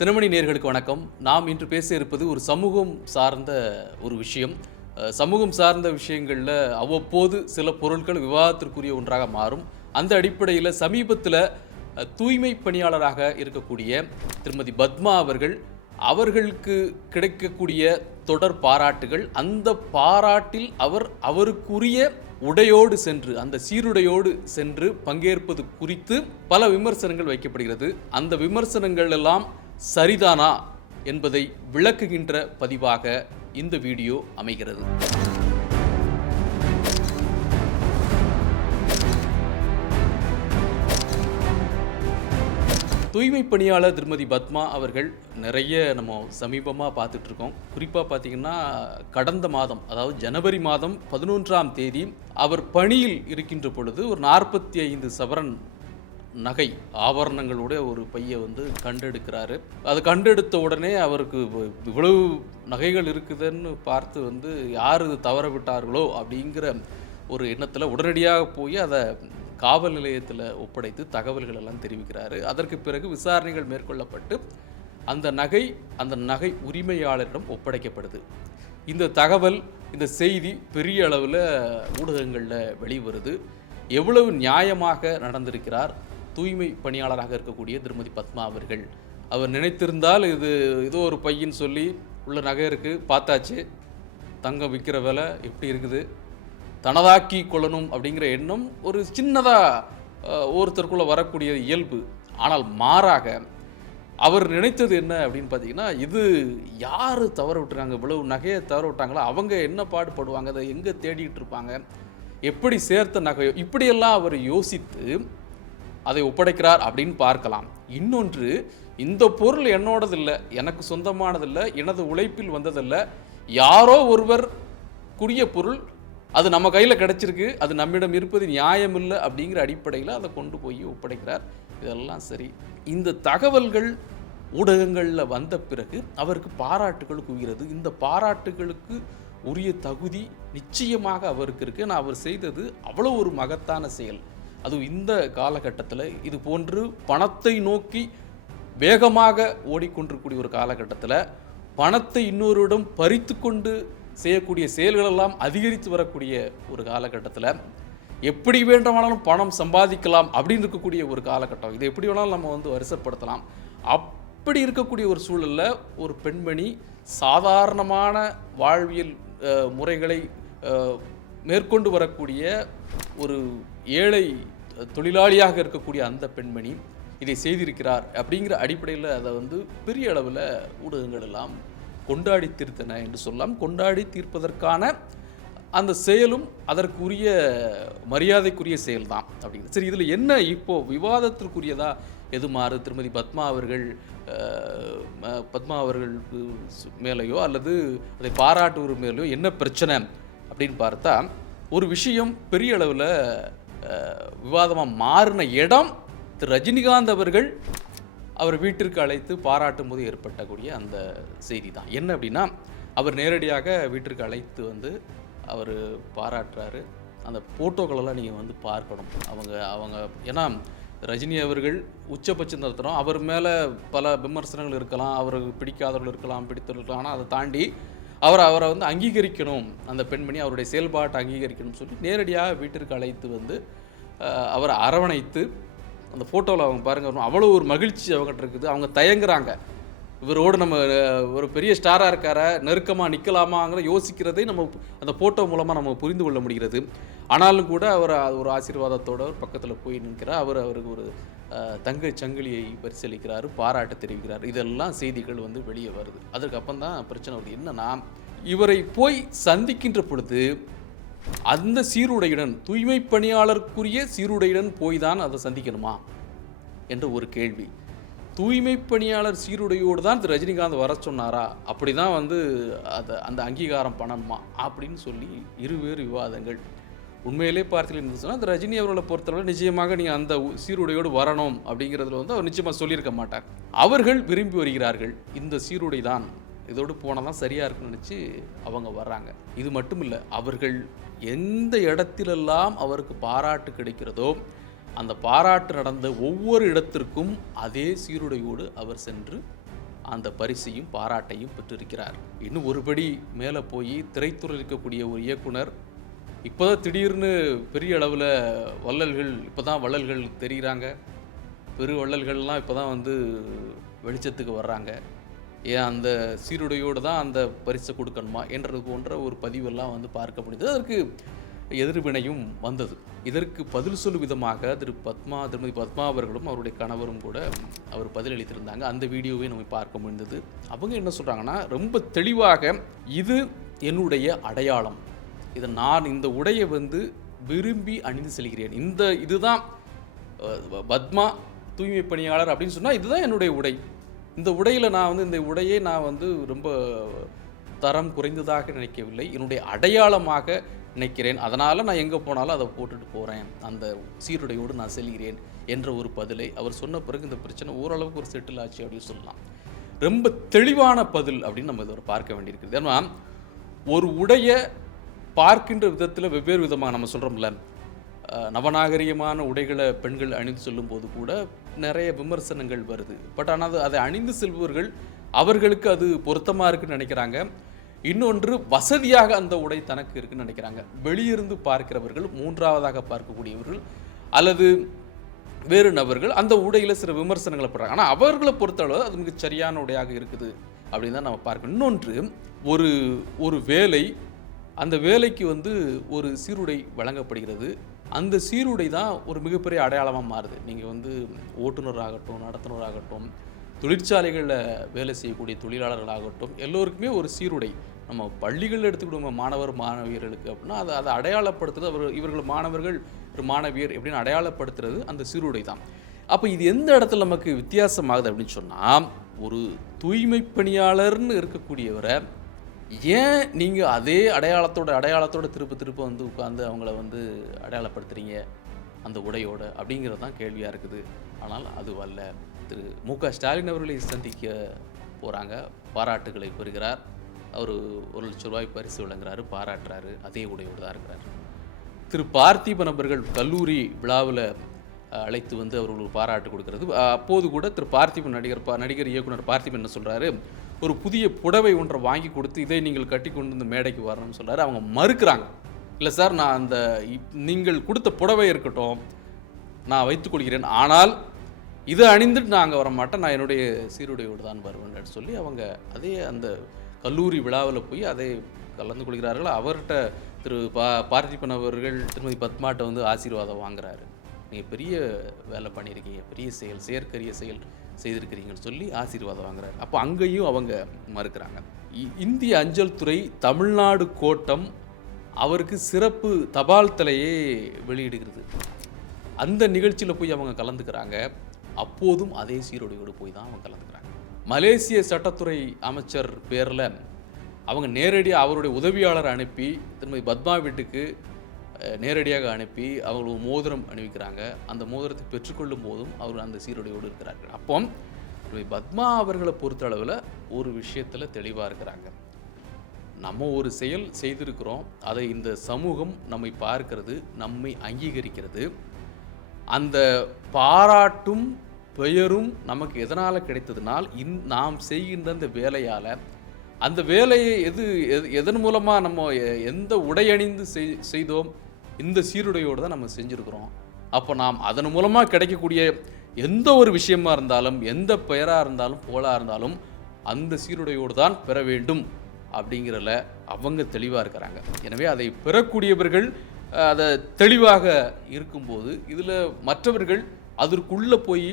தினமணி நேயர்களுக்கு வணக்கம். நாம் இன்று பேச இருப்பது ஒரு சமூகம் சார்ந்த ஒரு விஷயம். சமூகம் சார்ந்த விஷயங்களில் அவ்வப்போது சில பொருட்கள் விவாதத்திற்குரிய ஒன்றாக மாறும். அந்த அடிப்படையில் சமீபத்தில் தூய்மை பணியாளராக இருக்கக்கூடிய திருமதி பத்மா அவர்களுக்கு கிடைக்கக்கூடிய தொடர் பாராட்டுகள், அந்த பாராட்டில் அவருக்குரிய உடையோடு சென்று, அந்த சீருடையோடு சென்று பங்கேற்பது குறித்து பல விமர்சனங்கள் வைக்கப்படுகிறது. அந்த விமர்சனங்கள் எல்லாம் சரிதானா என்பதை விளக்குகின்ற பதிவாக இந்த வீடியோ அமைகிறது. தூய்மை பணியாளர் திருமதி பத்மா அவர்கள் நிறைய நம்ம சமீபமாக பார்த்துட்டு இருக்கோம். குறிப்பாக பார்த்தீங்கன்னா கடந்த மாதம், அதாவது ஜனவரி மாதம் 11ஆம் தேதி அவர் பணியில் இருக்கின்ற பொழுது ஒரு 45 சவரன் நகை ஆபரணங்களுடைய ஒரு பையை கண்டெடுக்கிறாரு. அது கண்டெடுத்த உடனே அவருக்கு இவ்வளவு நகைகள் இருக்குதுன்னு பார்த்து யார் இது தவற விட்டார்களோ அப்படிங்கிற ஒரு எண்ணத்தில் உடனடியாக போய் அதை காவல் நிலையத்தில் ஒப்படைத்து தகவல்கள் எல்லாம் தெரிவிக்கிறாரு. அதற்கு பிறகு விசாரணைகள் மேற்கொள்ளப்பட்டு அந்த நகை உரிமையாளரிடம் ஒப்படைக்கப்படுது. இந்த தகவல், இந்த செய்தி பெரிய அளவில் ஊடகங்களில் வெளிவருது. எவ்வளவு நியாயமாக நடந்திருக்கிறார் தூய்மை பணியாளராக இருக்கக்கூடிய திருமதி பத்மா அவர் நினைத்திருந்தால் இது ஏதோ ஒரு பையன் சொல்லி உள்ள நகை இருக்குது, பார்த்தாச்சு, தங்கம் விற்கிற விலை எப்படி இருக்குது, தனதாக்கி கொள்ளணும் அப்படிங்கிற எண்ணம் ஒரு சின்னதாக ஒருத்தருக்குள்ளே வரக்கூடிய இயல்பு. ஆனால் மாறாக அவர் நினைத்தது என்ன அப்படின்னு பார்த்தீங்கன்னா, இது யார் தவற விட்டுறாங்க, இவ்வளவு நகையை தவற விட்டாங்களோ அவங்க என்ன பாடுபடுவாங்க, அதை எங்கே தேடிட்டு இருப்பாங்க, எப்படி சேர்த்த நகையோ, இப்படியெல்லாம் அவர் யோசித்து அதை ஒப்படைக்கிறார் அப்படின்னு பார்க்கலாம். இன்னொன்று, இந்த பொருள் என்னோடதில்லை, எனக்கு சொந்தமானதில்லை, எனது உழைப்பில் வந்ததில்லை, யாரோ ஒருவர் கூடிய பொருள், அது நம்ம கையில் கிடச்சிருக்கு, அது நம்மிடம் இருப்பது நியாயமில்லை அப்படிங்கிற அடிப்படையில் அதை கொண்டு போய் ஒப்படைக்கிறார். இதெல்லாம் சரி. இந்த தகவல்கள் ஊடகங்களில் வந்த பிறகு அவருக்கு பாராட்டுகள் குவிகிறது. இந்த பாராட்டுகளுக்கு உரிய தகுதி நிச்சயமாக அவருக்கு இருக்குது. ஆனால் அவர் செய்தது அவ்வளோ ஒரு மகத்தான செயல். அதுவும் இந்த காலகட்டத்தில், இது போன்று பணத்தை நோக்கி வேகமாக ஓடிக்கொண்டிருக்கூடிய ஒரு காலகட்டத்தில், பணத்தை இன்னொருடம் பறித்து கொண்டு செய்யக்கூடிய செயல்களெல்லாம் அதிகரித்து வரக்கூடிய ஒரு காலகட்டத்தில், எப்படி வேண்டுமானாலும் பணம் சம்பாதிக்கலாம் அப்படின்னு இருக்கக்கூடிய ஒரு காலகட்டம். இதை எப்படி வேணாலும் நம்ம வரிசைப்படுத்தலாம். அப்படி இருக்கக்கூடிய ஒரு சூழலில் ஒரு பெண்மணி சாதாரணமான வாழ்வியல் முறைகளை மேற்கொண்டு வரக்கூடிய ஒரு ஏழை தொழிலாளியாக இருக்கக்கூடிய அந்த பெண்மணி இதை செய்திருக்கிறார் அப்படிங்கிற அடிப்படையில் அதை பெரிய அளவில் ஊடகங்கள் எல்லாம் கொண்டாடி தீர்த்தன என்று சொல்லலாம். கொண்டாடி தீர்ப்பதற்கான அந்த செயலும் அதற்குரிய மரியாதைக்குரிய செயல்தான் அப்படிங்கிறது. சரி, இதில் என்ன இப்போது விவாதத்திற்குரியதா எது மாறு? திருமதி பத்மா அவர்களுக்கு மேலேயோ அல்லது அதை பாராட்டுவர் மேலேயோ என்ன பிரச்சனை அப்படின்னு பார்த்தா, ஒரு விஷயம் பெரிய அளவில் விவாதமாக மாறின இடம் திரு ரஜினிகாந்த் அவர் வீட்டிற்கு அழைத்து பாராட்டும் போது ஏற்பட்டக்கூடிய அந்த செய்தி தான். என்ன அப்படின்னா, அவர் நேரடியாக வீட்டிற்கு அழைத்து அவர் பாராட்டுறாரு. அந்த ஃபோட்டோக்களெல்லாம் நீங்கள் பார்க்கணும். அவங்க ஏன்னா ரஜினி அவர்கள் உச்சபட்சம் நடத்துகிறோம். அவர் மேலே பல விமர்சனங்கள் இருக்கலாம், அவருக்கு பிடிக்காதவர்கள் இருக்கலாம், பிடித்தவர்கள். ஆனால் அதை தாண்டி அவரை அங்கீகரிக்கணும், அந்த பெண்மணி அவருடைய செயல்பாட்டை அங்கீகரிக்கணும்னு சொல்லி நேரடியாக வீட்டிற்கு அழைத்து அவரை அரவணைத்து அந்த ஃபோட்டோவில் அவங்க பாருங்கள், அவ்வளோ ஒரு மகிழ்ச்சி அவங்ககிட்ட இருக்குது. அவங்க தயங்குறாங்க, இவரோடு நம்ம ஒரு பெரிய ஸ்டாராக இருக்கார, நெருக்கமாக நிற்கலாமாங்கிற யோசிக்கிறதை நம்ம அந்த ஃபோட்டோ மூலமாக நம்ம புரிந்து கொள்ள முடிகிறது. ஆனாலும் கூட அவர் ஒரு ஆசீர்வாதத்தோடு பக்கத்தில் போய் நிற்கிறார். அவருக்கு ஒரு தங்க சங்கிலியை பரிசீலிக்கிறார், பாராட்டு தெரிவிக்கிறார். இதெல்லாம் செய்திகள் வெளியே வருது. அதுக்கப்புறம் தான் பிரச்சனை வருது. என்னன்னா, இவரை போய் சந்திக்கின்ற பொழுது அந்த சீருடையுடன், தூய்மை பணியாளருக்குரிய சீருடையுடன் போய் தான் அதை சந்திக்கணுமா என்ற ஒரு கேள்வி. தூய்மை பணியாளர் சீருடையோடு தான் திரு ரஜினிகாந்த் வர சொன்னாரா, அப்படி தான் அந்த அங்கீகாரம் பண்ணணுமா அப்படின்னு சொல்லி இருவேறு விவாதங்கள். உண்மையிலே பார்த்தீங்கன்னு இருந்துச்சுன்னா, அந்த ரஜினி அவர்களை பொறுத்தவரை நிச்சயமாக நீங்கள் அந்த சீருடையோடு வரணும் அப்படிங்கிறதுல அவர் நிச்சயமாக சொல்லியிருக்க மாட்டார். அவர்கள் விரும்பி வருகிறார்கள், இந்த சீருடை தான், இதோடு போனால் தான் சரியாக இருக்குன்னு நினச்சி அவங்க வர்றாங்க. இது மட்டும் இல்லை, அவர்கள் எந்த இடத்திலெல்லாம் அவருக்கு பாராட்டு கிடைக்கிறதோ அந்த பாராட்டு நடந்த ஒவ்வொரு இடத்திற்கும் அதே சீருடையோடு அவர் சென்று அந்த பரிசையும் பாராட்டையும் பெற்றிருக்கிறார். இன்னும் ஒருபடி மேலே போய் திரைத்துறையில் இருக்கக்கூடிய ஒரு இயக்குனர் இப்போதான் திடீர்னு பெரிய அளவில் வள்ளல்கள் தெரிகிறாங்க. பெரு வள்ளல்கள்லாம் இப்போ தான் வந்து வெளிச்சத்துக்கு வர்றாங்க. ஏன் அந்த சீருடையோடு தான் அந்த பரிசை கொடுக்கணுமா என்றது போன்ற ஒரு பதிவெல்லாம் வந்து பார்க்க முடியுது. அதற்கு எதிர்வினையும் வந்தது. இதற்கு பதில் சொல்லும் விதமாக திருமதி பத்மா அவர்களும் அவருடைய கணவரும் கூட அவர் பதிலளித்திருந்தாங்க. அந்த வீடியோவை நம்ம பார்க்க முடிந்தது. அவங்க என்ன சொல்கிறாங்கன்னா, ரொம்ப தெளிவாக இது என்னுடைய அடையாளம், இதை நான் இந்த உடையை வந்து விரும்பி அணிந்து செல்கிறேன், இதுதான் பத்மா தூய்மை பணியாளர் அப்படின்னு சொன்னால் இதுதான் என்னுடைய உடை, இந்த உடையில் நான் வந்து இந்த உடையை நான் வந்து ரொம்ப தரம் குறைந்ததாக நினைக்கவில்லை, என்னுடைய அடையாளமாக நினைக்கிறேன், அதனால் நான் எங்கே போனாலும் அதை போட்டுட்டு போகிறேன், அந்த சீருடையோடு நான் செல்கிறேன் என்ற ஒரு பதிலை அவர் சொன்ன பிறகு இந்த பிரச்சனை ஓரளவுக்கு ஒரு செட்டில் ஆச்சு அப்படின்னு சொல்லலாம். ரொம்ப தெளிவான பதில் அப்படின்னு நம்ம இதை பார்க்க வேண்டியிருக்குது. ஏன்னா ஒரு உடையை பார்க்கின்ற விதத்தில் வெவ்வேறு விதமாக நம்ம சொல்கிறோம்ல, நவநாகரிகமான உடைகளை பெண்கள் அணிந்து செல்லும்போது கூட நிறைய விமர்சனங்கள் வருது. பட் ஆனால் அதை அணிந்து செல்பவர்கள் அவர்களுக்கு அது பொருத்தமாக இருக்குன்னு நினைக்கிறாங்க. இன்னொன்று, வசதியாக அந்த உடை தனக்கு இருக்குன்னு நினைக்கிறாங்க. வெளியிருந்து பார்க்கிறவர்கள், மூன்றாவதாக பார்க்கக்கூடியவர்கள் அல்லது வேறு நபர்கள் அந்த உடையில் சில விமர்சனங்களை படுறாங்க. ஆனால் அவர்களை பொறுத்தளவு அது மிக சரியான உடையாக இருக்குது அப்படின்னு தான் நம்ம பார்க்கணும். இன்னொன்று, ஒரு வேலை, அந்த வேலைக்கு வந்து ஒரு சீருடை வழங்கப்படுகிறது. அந்த சீருடை தான் ஒரு மிகப்பெரிய அடையாளமாக மாறுது. நீங்கள் வந்து ஓட்டுநராகட்டும், நடத்துனராகட்டும், தொழிற்சாலைகளில் வேலை செய்யக்கூடிய தொழிலாளர்களாகட்டும், எல்லோருக்குமே ஒரு சீருடை. நம்ம பள்ளிகளில் எடுத்துக்கிடுவோம் மாணவியர்களுக்கு அப்படின்னா அதை அடையாளப்படுத்துறது இவர்கள் மாணவர்கள், மாணவியர் எப்படின்னு அடையாளப்படுத்துறது அந்த சீருடை தான். அப்போ இது எந்த இடத்துல நமக்கு வித்தியாசமாகுது அப்படின்னு சொன்னால், ஒரு தூய்மை பணியாளர்னு இருக்கக்கூடியவரை ஏன் நீங்கள் அதே அடையாளத்தோட திருப்ப வந்து உட்காந்து அவங்கள வந்து அடையாளப்படுத்துகிறீங்க அந்த உடையோடு அப்படிங்கிறது தான் கேள்வியாக இருக்குது. ஆனால் அதுவல்ல. திரு மு.க. ஸ்டாலின் அவர்களை சந்திக்க போகிறாங்க, பாராட்டுகளை பெறுகிறார். அவர் ₹1,00,000 பரிசு வழங்குறாரு, பாராட்டுறாரு, அதே உடையோடு தான் இருக்கிறார். திரு பார்த்திபன் அவர்கள் கல்லூரி விழாவில் அழைத்து வந்து அவர்களுக்கு பாராட்டு கொடுக்கறது. அப்போது கூட திரு பார்த்திபன் நடிகர் இயக்குனர் பார்த்திபன் என்ன சொல்கிறாரு, ஒரு புதிய புடவை ஒன்றை வாங்கி கொடுத்து இதை நீங்கள் கட்டி கொண்டு இந்த மேடைக்கு வரணும்னு சொல்கிறாரு. அவங்க மறுக்கிறாங்க. இல்லை சார், நான் அந்த நீங்கள் கொடுத்த புடவை இருக்கட்டும், நான் வைத்துக்கொள்கிறேன், ஆனால் இதை அணிந்துட்டு நான் அங்கே வர மாட்டேன், நான் என்னுடைய சீருடையோடு தான் வருவேன்னு சொல்லி அவங்க அதே அந்த கல்லூரி விழாவில் போய் அதை கலந்து கொள்கிறார்கள். அவர்கிட்ட திரு பார்த்திபன் அவர்கள் திருமதி பத்மாட்ட வந்து ஆசீர்வாதம் வாங்குறாரு. நீங்கள் பெரிய வேலை பண்ணியிருக்கீங்க, பெரிய செயற்கரிய செயல் செய்திருக்கிறீங்கன்னு சொல்லி ஆசீர்வாதம் வாங்குறாரு. அப்போ அங்கேயும் அவங்க மறுக்கிறாங்க. இந்திய அஞ்சல் துறை தமிழ்நாடு கோட்டம் அவருக்கு சிறப்பு தபால் தலையே வெளியிடுகிறது. அந்த நிகழ்ச்சியில் போய் அவங்க கலந்துக்கிறாங்க. அப்போதும் அதே சீருடையோடு போய் தான் அவங்க கலந்துக்கிறாங்க. மலேசிய சட்டத்துறை அமைச்சர் பேரில் அவங்க நேரடியாக அவருடைய உதவியாளரை அனுப்பி திருமதி பத்மா வீட்டுக்கு நேரடியாக அனுப்பி அவங்களுக்கு மோதிரம் அணிவிக்கிறாங்க. அந்த மோதிரத்தை பெற்றுக்கொள்ளும் போதும் அவர் அந்த சீருடையோடு இருக்கிறார்கள். அப்போ பத்மா அவர்களை பொறுத்தளவில் ஒரு விஷயத்தில் தெளிவாக இருக்கிறாங்க. நம்ம ஒரு செயல் செய்திருக்கிறோம், அதை இந்த சமூகம் நம்மை பார்க்கிறது, நம்மை அங்கீகரிக்கிறது. அந்த பாராட்டும் பெயரும் நமக்கு எதனால் கிடைத்ததுனால் நாம் செய்கின்ற அந்த வேலையால், அந்த வேலையை எதன் மூலமாக நம்ம எந்த உடையணிந்து செய்தோம், இந்த சீருடையோடு தான் நம்ம செஞ்சுருக்கிறோம். அப்போ நாம் அதன் மூலமாக கிடைக்கக்கூடிய எந்த ஒரு விஷயமா இருந்தாலும், எந்த பெயராக இருந்தாலும், புகழாக இருந்தாலும் அந்த சீருடையோடு தான் பெற வேண்டும் அப்படிங்கிறதுல அவங்க தெளிவாக இருக்கிறாங்க. எனவே அதை பெறக்கூடியவர்கள் அதை தெளிவாக இருக்கும்போது, இதில் மற்றவர்கள் அதற்குள்ளே போய்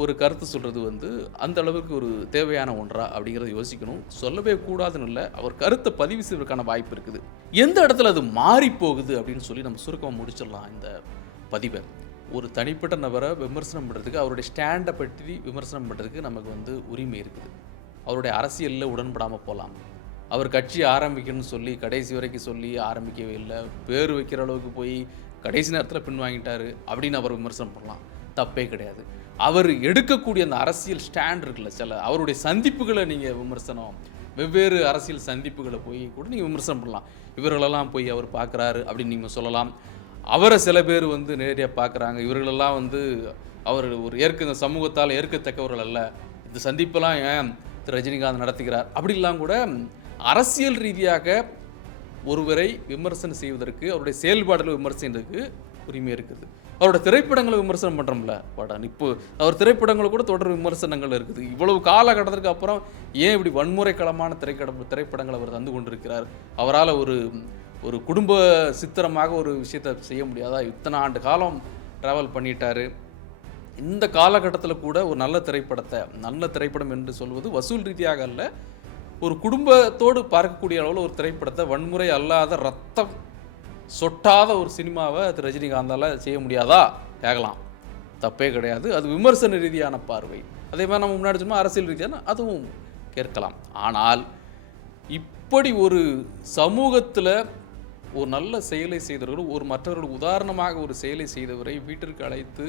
ஒரு கருத்து சொல்கிறது வந்து அந்த அளவுக்கு ஒரு தேவையான ஒன்றா அப்படிங்கிறத யோசிக்கணும். சொல்லவே கூடாதுன்னு இல்லை, அவர் கருத்தை பதிவு செய்வதற்கான வாய்ப்பு இருக்குது. எந்த இடத்துல அது மாறி போகுது அப்படின்னு சொல்லி நம்ம சுருக்கமாக முடிச்சிடலாம் இந்த பதிவை. ஒரு தனிப்பட்ட நபரை விமர்சனம் பண்ணுறதுக்கு, அவருடைய ஸ்டாண்டை பற்றி விமர்சனம் பண்ணுறதுக்கு நமக்கு வந்து உரிமை இருக்குது. அவருடைய அரசியலில் உடன்படாமல் போகலாம். அவர் கட்சி ஆரம்பிக்கணும்னு சொல்லி கடைசி வரைக்கும் சொல்லி ஆரம்பிக்கவே இல்லை, பேர் வைக்கிற அளவுக்கு போய் கடைசி நேரத்தில் பின்வாங்கிட்டார் அப்படின்னு அவர் விமர்சனம் பண்ணலாம், தப்பே கிடையாது. அவர் எடுக்கக்கூடிய அந்த அரசியல் ஸ்டாண்ட் இருக்குல்ல, சில அவருடைய சந்திப்புகளை நீங்கள் விமர்சனம், வெவ்வேறு அரசியல் சந்திப்புகளை போய் கூட நீங்கள் விமர்சனம் பண்ணலாம். இவர்களெல்லாம் போய் அவர் பார்க்குறாரு அப்படின்னு நீங்கள் சொல்லலாம். அவரை சில பேர் வந்து நேரடியாக பார்க்குறாங்க, இவர்களெல்லாம் வந்து அவர் ஒரு இந்த சமூகத்தால் ஏற்கத்தக்கவர்கள் அல்ல, இந்த சந்திப்பெல்லாம் ஏன் ரஜினிகாந்த் நடத்துகிறார். அப்படிலாம் கூட அரசியல் ரீதியாக ஒருவரை விமர்சனம் செய்வதற்கு, அவருடைய செயல்பாடுகளை விமர்சனத்துக்கு உரிமை இருக்குது. அவரோட திரைப்படங்களை விமர்சனம் பண்ணுறோம்ல படம், இப்போ அவர் திரைப்படங்கள் கூட தொடர் விமர்சனங்கள் இருக்குது. இவ்வளவு காலகட்டத்திற்கு அப்புறம் ஏன் இப்படி வன்முறை களமான திரைப்படங்கள் அவர் தந்து கொண்டிருக்கிறார்? அவரால் ஒரு குடும்ப சித்திரமாக ஒரு விஷயத்தை செய்ய முடியாதா? இத்தனை ஆண்டு காலம் ட்ராவல் பண்ணிட்டாரு. இந்த காலகட்டத்தில் கூட ஒரு நல்ல திரைப்படம் என்று சொல்வது வசூல் ரீதியாக அல்ல, ஒரு குடும்பத்தோடு பார்க்கக்கூடிய அளவில் ஒரு திரைப்படத்தை, வன்முறை அல்லாத ரத்தம் சொட்டாத ஒரு சினிமாவை திரு ரஜினிகாந்தால் செய்ய முடியாதா? கேட்கலாம், தப்பே கிடையாது. அது விமர்சன ரீதியான பார்வை. அதே மாதிரி நம்ம முன்னாடி சொன்னால் அரசியல் ரீதியான அதுவும் கேட்கலாம். ஆனால் இப்படி ஒரு சமூகத்தில் ஒரு நல்ல செயலை செய்தவர்கள், ஒரு மற்றவர்கள் உதாரணமாக ஒரு செயலை செய்தவரை வீட்டிற்கு அழைத்து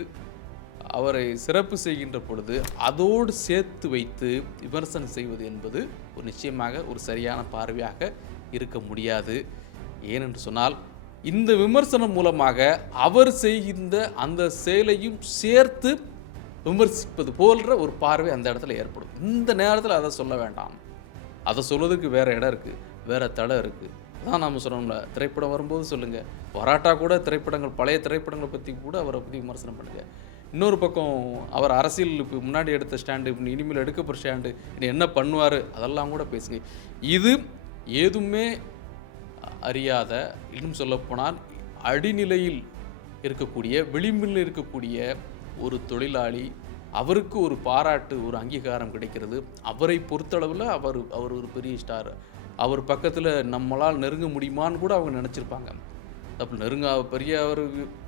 அவரை சிறப்பு செய்கின்ற பொழுது அதோடு சேர்த்து வைத்து விமர்சனம் செய்வது என்பது ஒரு நிச்சயமாக ஒரு சரியான பார்வையாக இருக்க முடியாது. ஏனென்று சொன்னால் இந்த விமர்சனம் மூலமாக அவர் செய்கின்ற அந்த செயலையும் சேர்த்து விமர்சிப்பது போன்ற ஒரு பார்வை அந்த இடத்துல ஏற்படும். இந்த நேரத்தில் அதை சொல்ல வேண்டாம், அதை சொல்வதற்கு வேறு இடம் இருக்குது, வேறு தடம் இருக்குது. அதான் நாம் சொல்லணும்ல, திரைப்படம் வரும்போது சொல்லுங்கள், வராட்டா கூட திரைப்படங்கள், பழைய திரைப்படங்களை பற்றி கூட அவரை பற்றி விமர்சனம் பண்ணுங்கள். இன்னொரு பக்கம் அவர் அரசியல் இப்போ முன்னாடி எடுத்த ஸ்டாண்டு, இனிமேல் எடுக்க போகிற ஸ்டாண்டு, என்ன பண்ணுவார், அதெல்லாம் கூட பேசுங்க. இது ஏதுமே அறியாத, இன்னும் சொல்லப்போனால் அடிநிலையில் இருக்கக்கூடிய, விளிம்பில் இருக்கக்கூடிய ஒரு தொழிலாளி, அவருக்கு ஒரு பாராட்டு, ஒரு அங்கீகாரம் கிடைக்கிறது. அவரை பொறுத்தளவில் அவர் ஒரு பெரிய ஸ்டார், அவர் பக்கத்தில் நம்மளால் நெருங்க முடியுமான்னு கூட அவங்க நினச்சிருப்பாங்க. அப்போ பெரிய ஒரு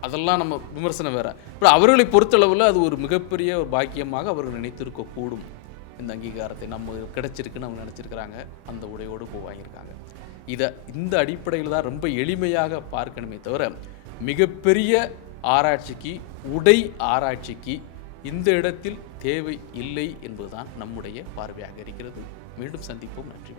அதெல்லாம் நம்ம விமர்சனம் வேறு. இப்போ அவர்களை பொறுத்தளவில் அது ஒரு மிகப்பெரிய ஒரு பாக்கியமாக அவர்கள் நினைத்திருக்கக்கூடும். இந்த அங்கீகாரத்தை நம்ம கிடைச்சிருக்குன்னு அவங்க நினச்சிருக்கிறாங்க, அந்த உடையோடு வாங்கியிருக்காங்க. இந்த அடிப்படையில் தான் ரொம்ப எளிமையாக பார்க்கணுமே தவிர, மிகப்பெரிய ஆராய்ச்சிக்கு, உடை ஆராய்ச்சிக்கு இந்த இடத்தில் தேவை இல்லை என்பதுதான் நம்முடைய பார்வையாக இருக்கிறது. மீண்டும் சந்திப்போம். நன்றி.